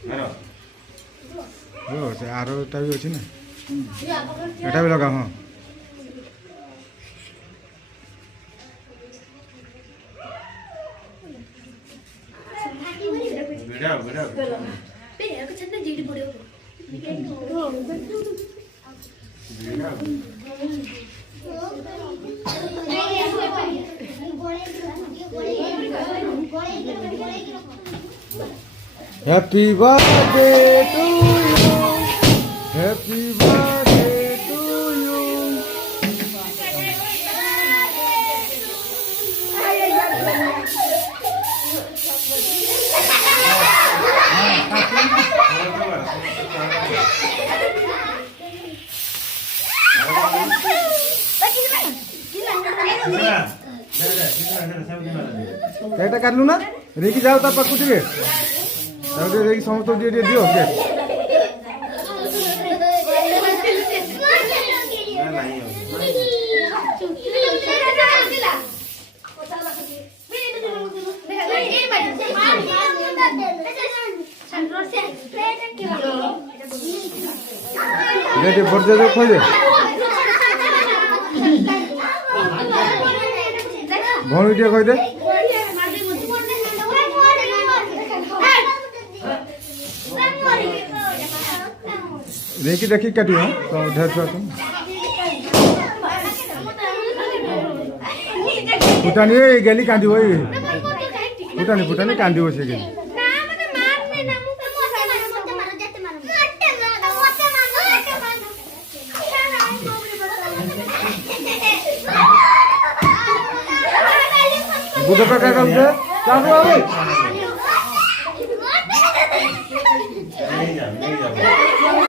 हो से आरोटा भी अच्छी ना एटा भी लगा हाँ Happy birthday to you. Happy birthday to you. कैटा कर लू ना रेकी जाओ तब पक्कू टे रेकी समस्त दिए दियो के बर्थ दे खोज भौणी टे कह दे देखी देखी काटी हाँ तो ढेर छुआ तुम फुटानी गेली कांदी वही फुटानी फुटानी कांदी से गेली बुध का क्या करते